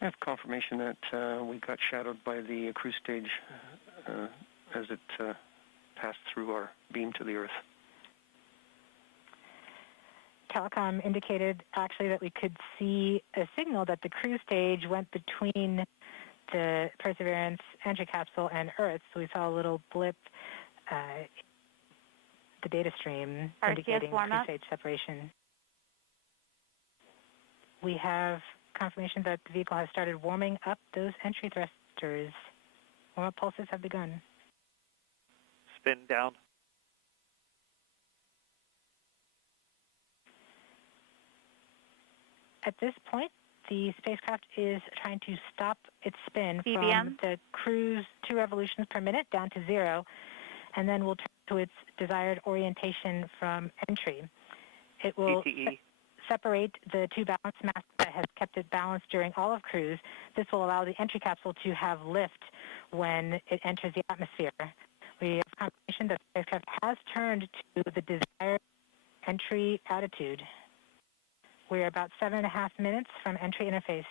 I have confirmation that we got shadowed by the cruise stage as it passed through our beam to the Earth. Telecom indicated actually that we could see a signal that the cruise stage went between the Perseverance entry capsule and Earth. So we saw a little blip, the data stream indicating cruise stage separation. We have confirmation that the vehicle has started warming up those entry thrusters. Warm-up pulses have begun. Spin down. At this point, the spacecraft is trying to stop its spin from the cruise 2 revolutions per minute down to 0, and then will turn to its desired orientation from entry. It will separate the 2 balance masses that has kept it balanced during all of cruise. This will allow the entry capsule to have lift when it enters the atmosphere. We have confirmation that the spacecraft has turned to the desired entry attitude. We are about 7.5 minutes from entry interface.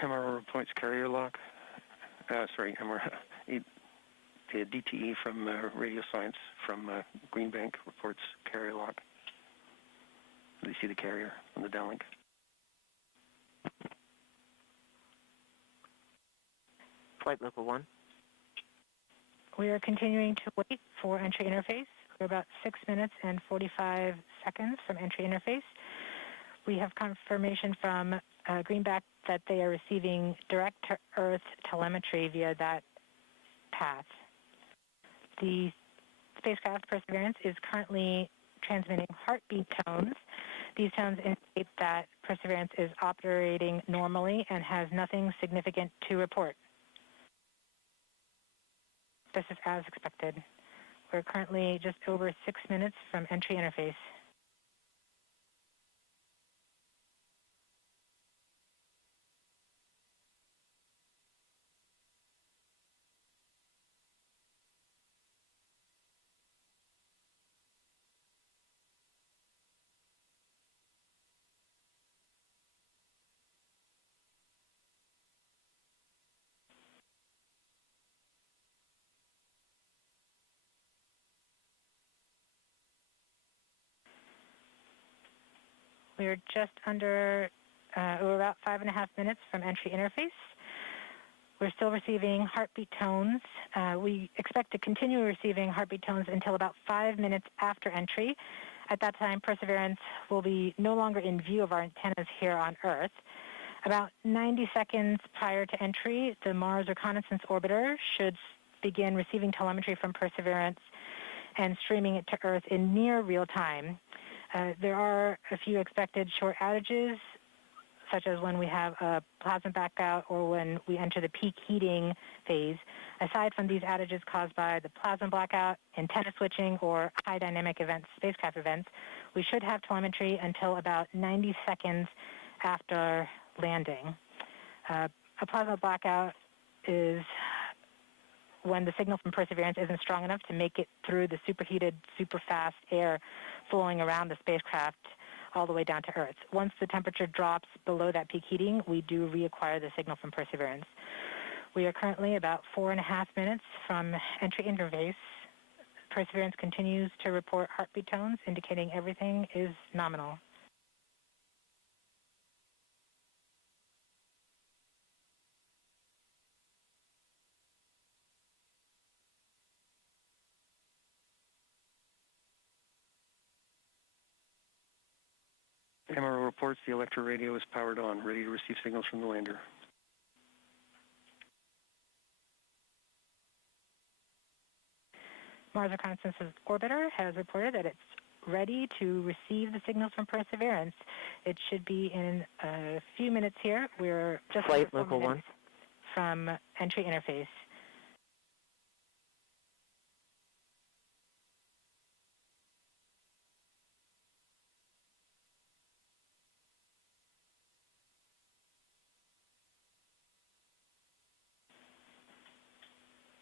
MRO reports carrier lock. MRO. The DTE from Radio Science from Green Bank reports carrier lock. You see the carrier on the downlink. Flight Local 1. We are continuing to wait for entry interface. We're about 6 minutes and 45 seconds from entry interface. We have confirmation from Greenback that they are receiving direct-to-Earth telemetry via that path. The spacecraft Perseverance is currently transmitting heartbeat tones. These tones indicate that Perseverance is operating normally and has nothing significant to report. This is as expected. We're currently just over 6 minutes from entry interface. We're just under, we're about 5.5 minutes from entry interface. We're still receiving heartbeat tones. We expect to continue receiving heartbeat tones until about 5 minutes after entry. At that time, Perseverance will be no longer in view of our antennas here on Earth. About 90 seconds prior to entry, the Mars Reconnaissance Orbiter should begin receiving telemetry from Perseverance and streaming it to Earth in near real time. There are a few expected short outages, such as when we have a plasma blackout or when we enter the peak heating phase. Aside from these outages caused by the plasma blackout, antenna switching, or high dynamic events, spacecraft events, we should have telemetry until about 90 seconds after landing. A plasma blackout is when the signal from Perseverance isn't strong enough to make it through the superheated, super fast air flowing around the spacecraft all the way down to Earth. Once the temperature drops below that peak heating, we do reacquire the signal from Perseverance. We are currently about 4.5 minutes from entry interface. Perseverance continues to report heartbeat tones, indicating everything is nominal. MRO reports the electro radio is powered on, ready to receive signals from the lander. Mars Reconnaissance Orbiter has reported that it's ready to receive the signals from Perseverance. It should be in a few minutes here. We're just Flight Local 1. from entry interface.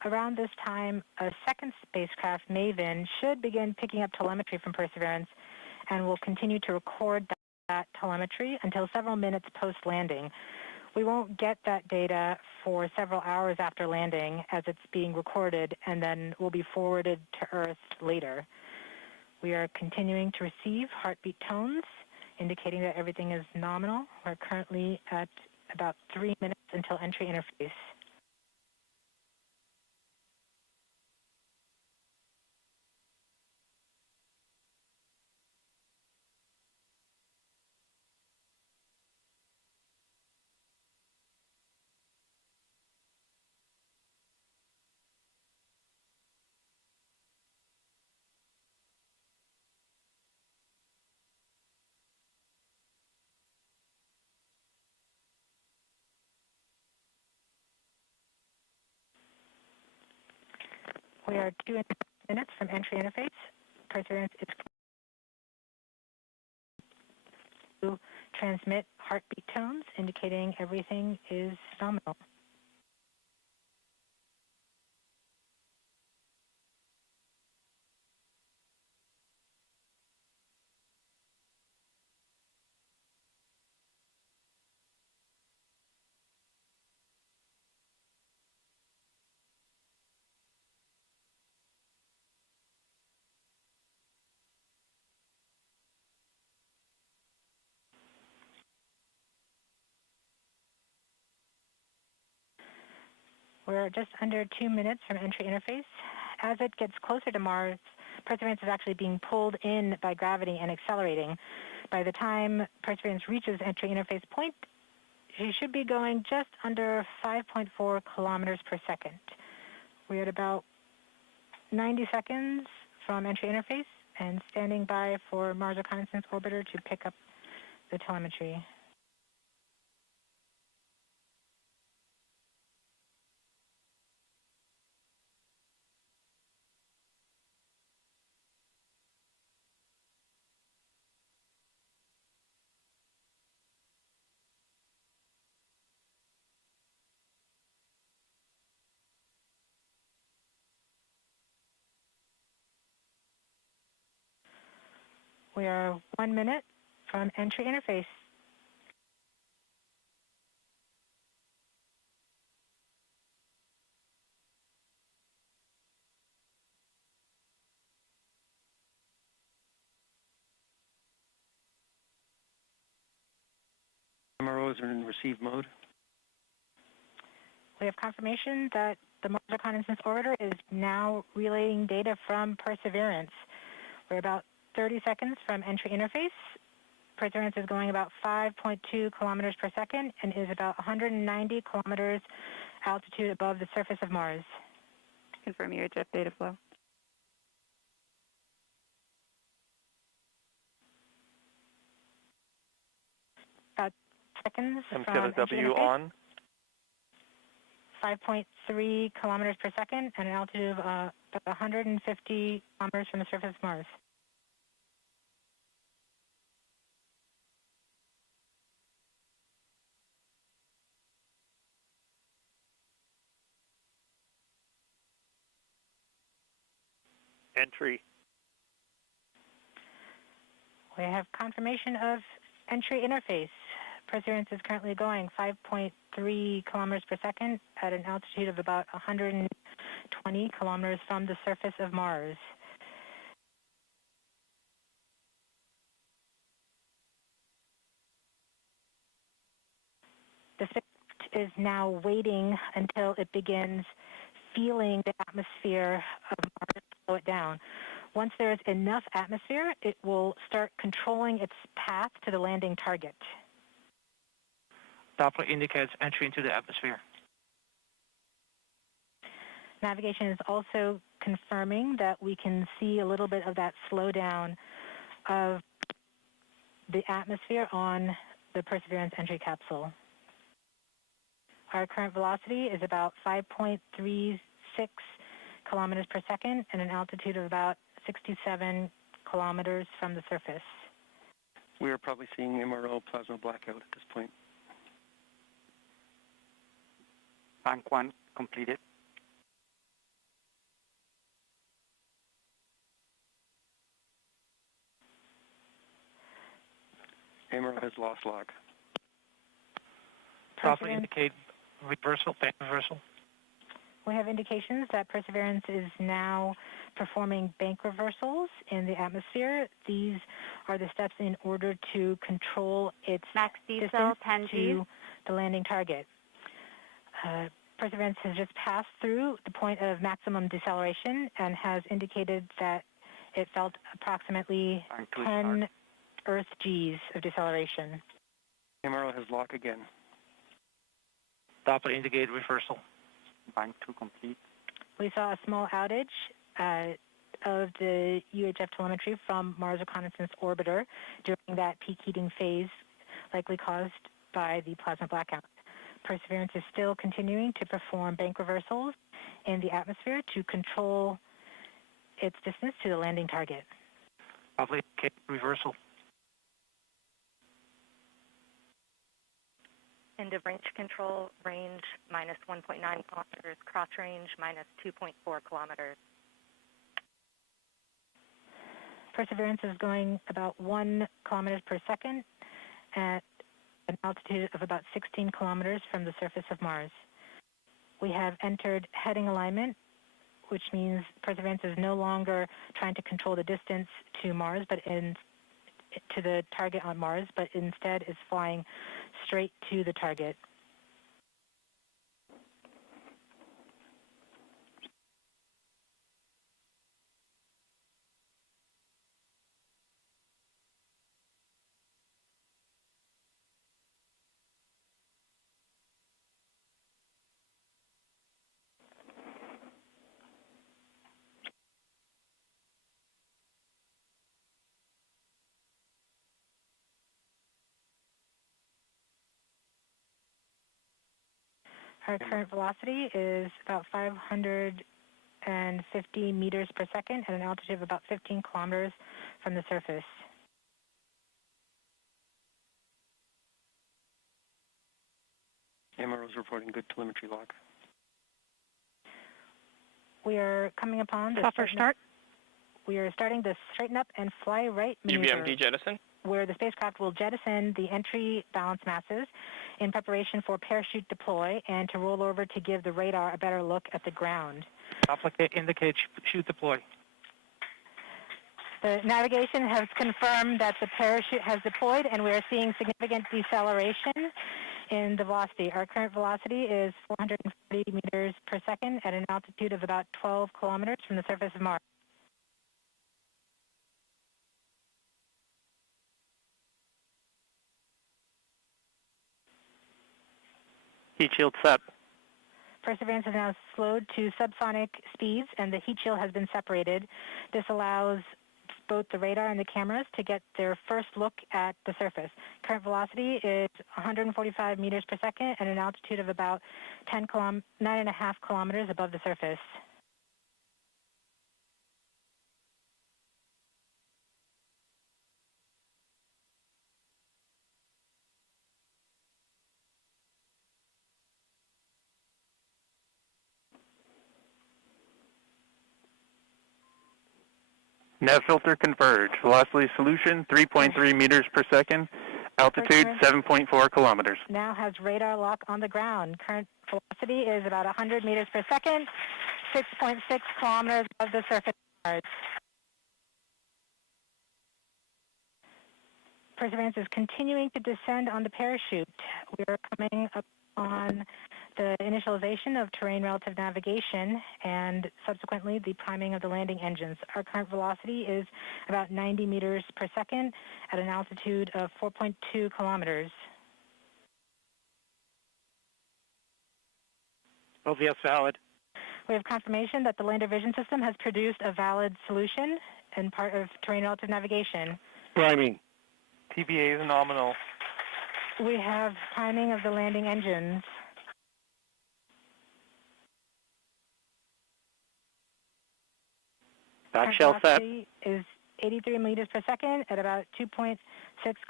Around this time, a second spacecraft, MAVEN, should begin picking up telemetry from Perseverance and will continue to record that telemetry until several minutes post-landing. We won't get that data for several hours after landing as it's being recorded and then will be forwarded to Earth later. We are continuing to receive heartbeat tones, indicating that everything is nominal. We're currently at about 3 minutes until entry interface. We are 2 minutes from entry interface. Perseverance is to transmit heartbeat tones, indicating everything is nominal. We're just under 2 minutes from entry interface. As it gets closer to Mars, Perseverance is actually being pulled in by gravity and accelerating. By the time Perseverance reaches entry interface point, she should be going just under 5.4 kilometers per second. We're at about 90 seconds from entry interface and standing by for Mars Reconnaissance Orbiter to pick up the telemetry. We are 1 minute from entry interface. MRO is in receive mode. We have confirmation that the Mars Reconnaissance Orbiter is now relaying data from Perseverance. We're about 30 seconds from entry interface. Perseverance is going about 5.2 kilometers per second and is about 190 kilometers altitude above the surface of Mars. Confirm UHF data flow. About seconds from M7W entry interface. on. 5.3 kilometers per second and an altitude of about 150 kilometers from the surface of Mars. Entry. We have confirmation of entry interface. Perseverance is currently going 5.3 kilometers per second at an altitude of about 120 kilometers from the surface of Mars. The spacecraft is now waiting until it begins feeling the atmosphere of Mars to slow it down. Once there is enough atmosphere, it will start controlling its path to the landing target. Doppler indicates entry into the atmosphere. Navigation is also confirming that we can see a little bit of that slowdown of the atmosphere on the Perseverance entry capsule. Our current velocity is about 5.36 kilometers per second at an altitude of about 67 kilometers from the surface. We are probably seeing MRO plasma blackout at this point. Bank 1 completed. MRO has lost lock. Doppler indicate reversal, bank reversal. We have indications that Perseverance is now performing bank reversals in the atmosphere. These are the steps in order to control its Max diesel, distance 10 Gs. to the landing target. Perseverance has just passed through the point of maximum deceleration and has indicated that it felt approximately 10 Earth Gs of deceleration. MRO has lock again. Doppler indicate reversal. Bank 2 complete. We saw a small outage of the UHF telemetry from Mars Reconnaissance Orbiter during that peak heating phase, likely caused by the plasma blackout. Perseverance is still continuing to perform bank reversals in the atmosphere to control its distance to the landing target. Doppler indicate reversal. End of range control, range minus 1.9 kilometers, cross range minus 2.4 kilometers. Perseverance is going about 1 kilometers per second at an altitude of about 16 kilometers from the surface of Mars. We have entered heading alignment, which means Perseverance is no longer trying to control the distance to Mars, but to the target on Mars, but instead is flying straight to the target. Our current velocity is about 550 meters per second at an altitude of about 15 kilometers from the surface. MRO is reporting good telemetry lock. We are coming upon the start. We are starting the straighten up and fly right maneuver, UBMD jettison, where the spacecraft will jettison the entry balance masses in preparation for parachute deploy and to roll over to give the radar a better look at the ground. Doppler indicate chute deploy. The navigation has confirmed that the parachute has deployed and we are seeing significant deceleration in the velocity. Our current velocity is 440 meters per second at an altitude of about 12 kilometers from the surface of Mars. heat shield set. Perseverance is now slowed to subsonic speeds and the heat shield has been separated. This allows both the radar and the cameras to get their first look at the surface. Current velocity is 145 meters per second at an altitude of about 9.5 kilometers above the surface. Nav filter converge. Velocity solution 3.3 meters per second. Altitude 7.4 kilometers. Now has radar lock on the ground. Current velocity is about 100 meters per second, 6.6 kilometers above the surface of Mars. Perseverance is continuing to descend on the parachute. We are coming up on the initialization of terrain relative navigation and subsequently the priming of the landing engines. Our current velocity is about 90 meters per second at an altitude of 4.2 kilometers. OVS valid. We have confirmation that the lander vision system has produced a valid solution and part of terrain relative navigation. Priming. TBA is nominal. We have priming of the landing engines. Back Current shell set. velocity is 83 meters per second at about 2.6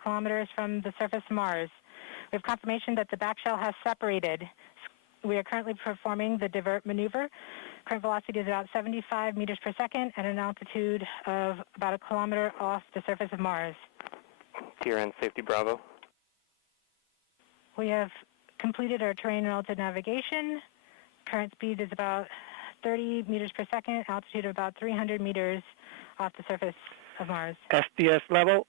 kilometers from the surface of Mars. We have confirmation that the back shell has separated. We are currently performing the divert maneuver. Current velocity is about 75 meters per second at an altitude of about a kilometer off the surface of Mars. TRN Safety Bravo. We have completed our terrain relative navigation. Current speed is about 30 meters per second, altitude of about 300 meters off the surface of Mars. SDS level.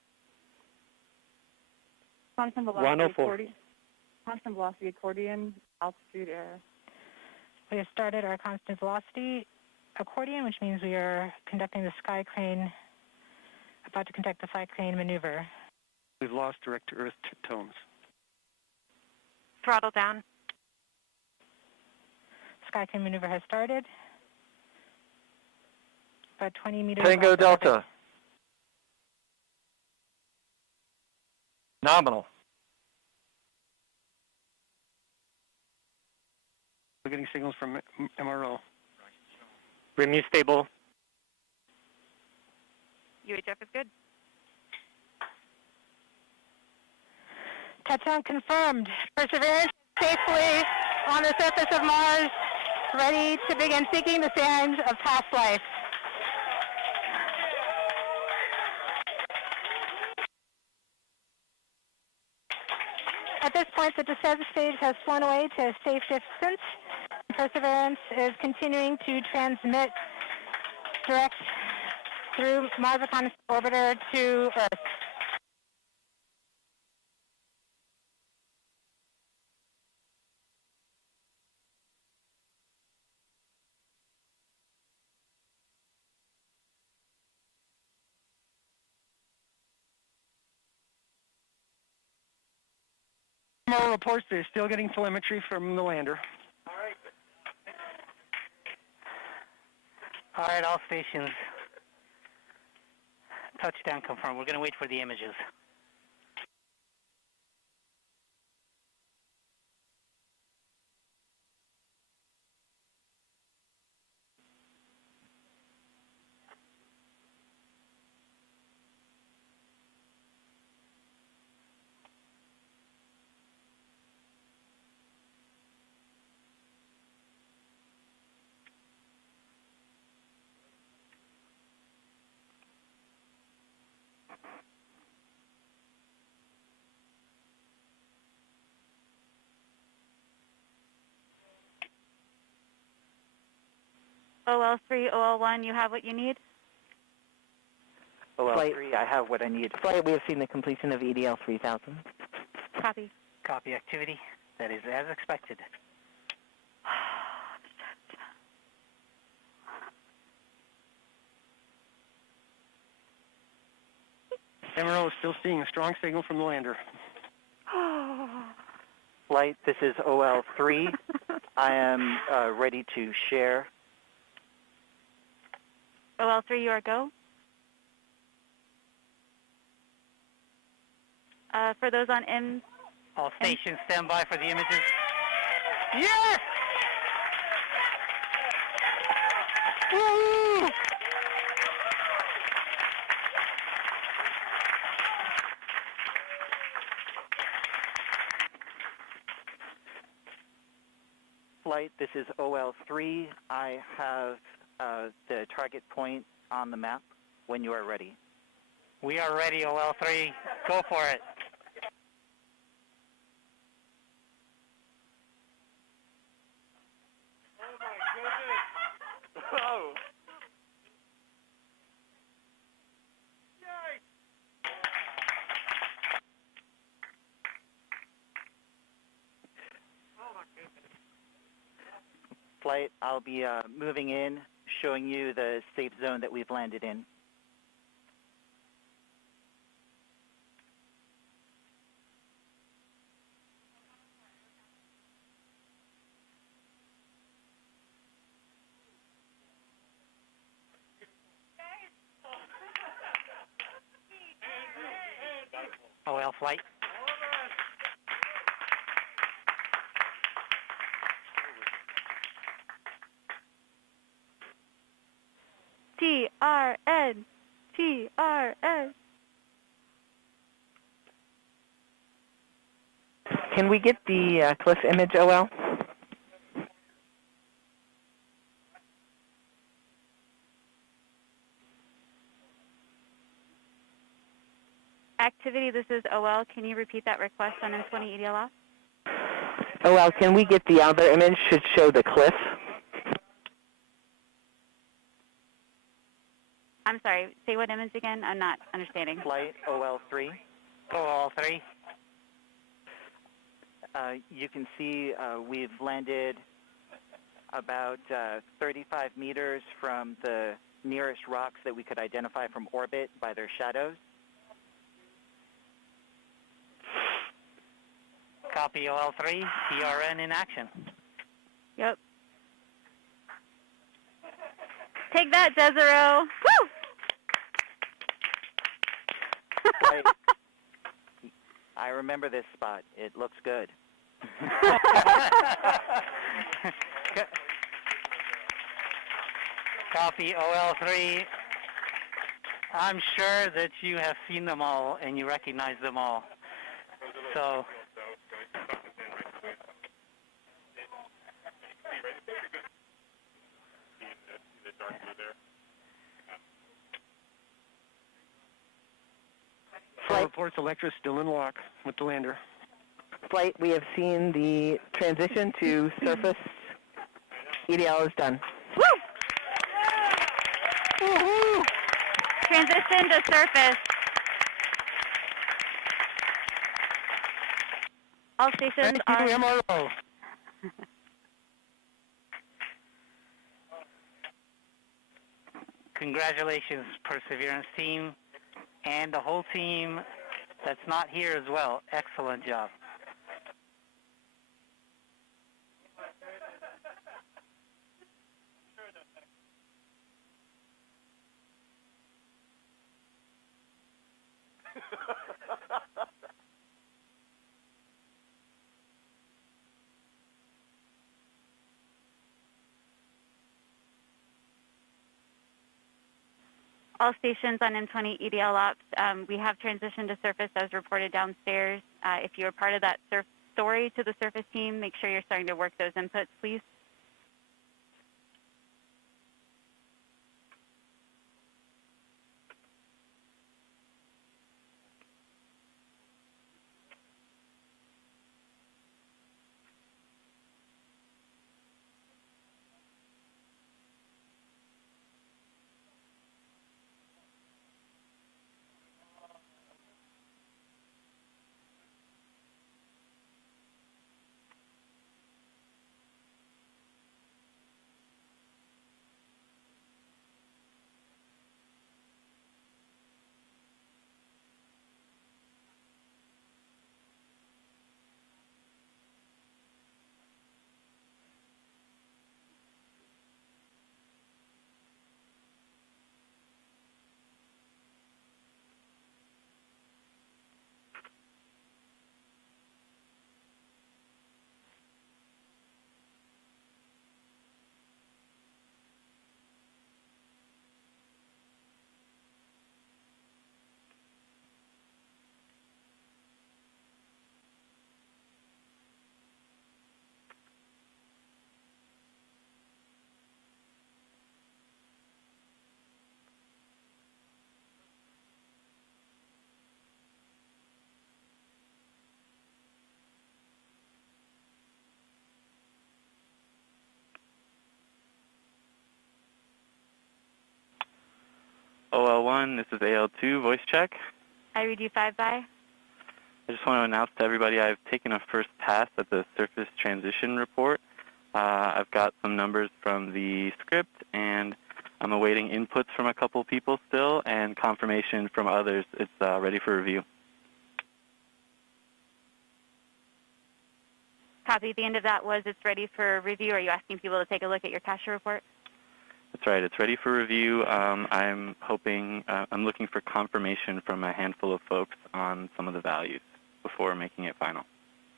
Constant velocity 104. accordion. Constant velocity accordion, altitude air. We have started our constant velocity accordion, which means we are conducting the sky crane, about to conduct the sky crane maneuver. We've lost direct to Earth tones. Throttle down. Sky crane maneuver has started. About 20 meters. Tango off the Delta. surface. Nominal. We're getting signals from MRO. Remu stable. UHF is good. Touchdown confirmed. Perseverance safely on the surface of Mars, ready to begin seeking the signs of past life. At this point, the descent stage has flown away to a safe distance. Perseverance is continuing to transmit direct through Mars Reconnaissance Orbiter to Earth. MRO reports they're still getting telemetry from the lander. All right, all stations. Touchdown confirmed. We're going to wait for the images. OL3, OL1, you have what you need? OL3, I have what I need. Flight, we have seen the completion of EDL 3000. Copy. Copy activity. That is as expected. MRO is still seeing a strong signal from the lander. Flight, this is OL3. I am ready to share. OL3, you are go. For those on M, All stations stand by for the images. Yes! Woo! Flight, this is OL3. I have the target point on the map when you are ready. We are ready, OL3. Go for it. Flight, I'll be moving in, showing you the safe zone that we've landed in. OL flight. TRN TRN. Can we get the cliff image, OL? Activity, this is OL. Can you repeat that request on M20 EDLF? OL, can we get the other image? Should show the cliff. I'm sorry, say what image again? I'm not understanding. Flight OL3. OL3. You can see we've landed about 35 meters from the nearest rocks that we could identify from orbit by their shadows. Copy OL3. TRN in action. Yep. Take that, Desero. Woo! Flight. I remember this spot. It looks good. Copy OL3. I'm sure that you have seen them all and you recognize them all. So, Flight reports Electra still in lock with the lander. Flight, we have seen the transition to surface. EDL is done. Woo! Woo-hoo! Transition to surface. All stations Thank you, are... MRO. congratulations, Perseverance team, and the whole team that's not here as well. Excellent job. All stations on M20 EDL ops, we have transitioned to surface as reported downstairs. If you're part of that story to the surface team, make sure you're starting to work those inputs, please. OL1, this is AL2, voice check. I read you 5 by. I just want to announce to everybody I've taken a first pass at the surface transition report. I've got some numbers from the script, and I'm awaiting inputs from a couple people still, and confirmation from others. It's ready for review. Copy. The end of that was it's ready for review. Are you asking people to take a look at your cache report? That's right. It's ready for review. I'm looking for confirmation from a handful of folks on some of the values before making it final.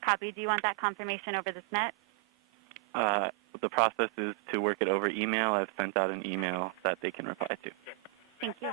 Copy. Do you want that confirmation over this net? The process is to work it over email. I've sent out an email that they can reply to. Thank you.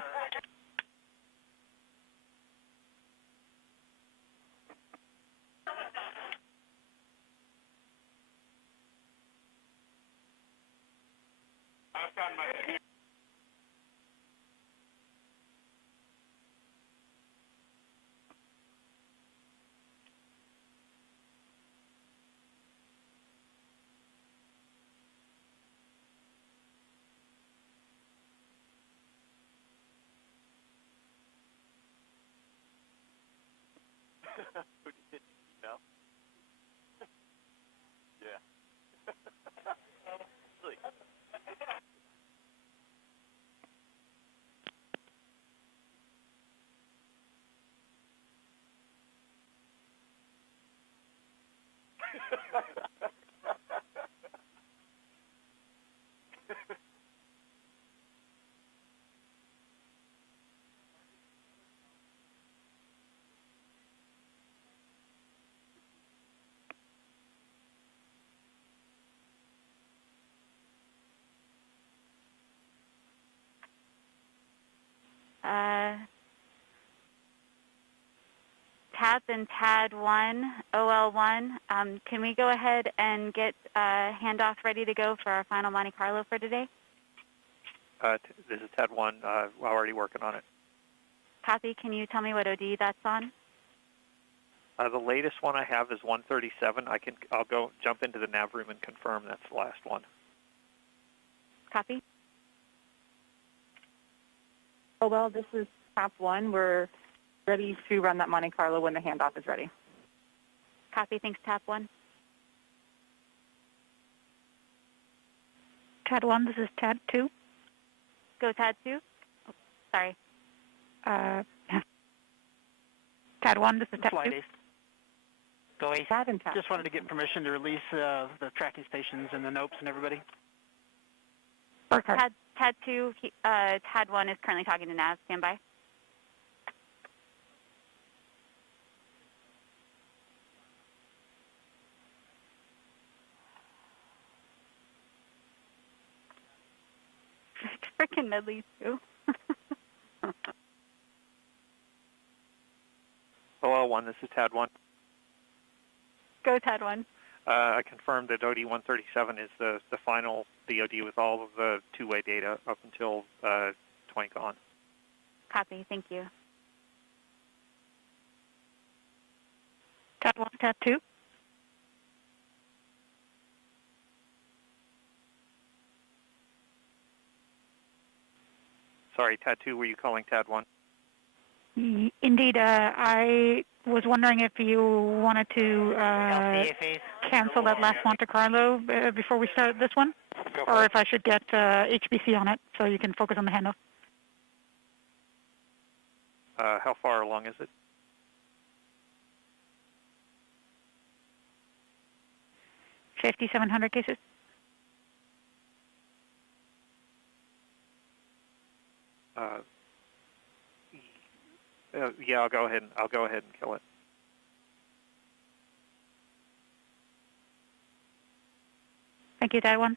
TAP and TAD1, OL1. Can we go ahead and get handoff ready to go for our final Monte Carlo for today? This is TAD1. We're already working on it. Copy. Can you tell me what OD that's on? The latest one I have is 137. I'll go jump into the nav room and confirm that's the last one. Copy. Oh, well, this is TAP 1. We're ready to run that Monte Carlo when the handoff is ready. Copy. Thanks, TAP1. TAD1, this is TAD2. Go TAD2. Oh, sorry. TAD1, this is TAD2. Flight Ace. Go Ace. TAD and TAD. Just wanted to get permission to release the tracking stations and the NOPEs and everybody. TAD2, TAD1 is currently talking to nav. Stand by. Frickin' Medley, too. OL1, this is TAD1. Go TAD1. I confirmed that OD-137 is the final DOD with all of the two-way data up until 20 gone. Copy. Thank you. TAD1, TAD2. Sorry, TAD2, were you calling TAD1? Indeed, I was wondering if you wanted to cancel that last Monte Carlo before we start this one, or if I should get HBC on it so you can focus on the handoff. How far along is it? $5,700 cases. Yeah, I'll go ahead and kill it. Thank you, TAD1.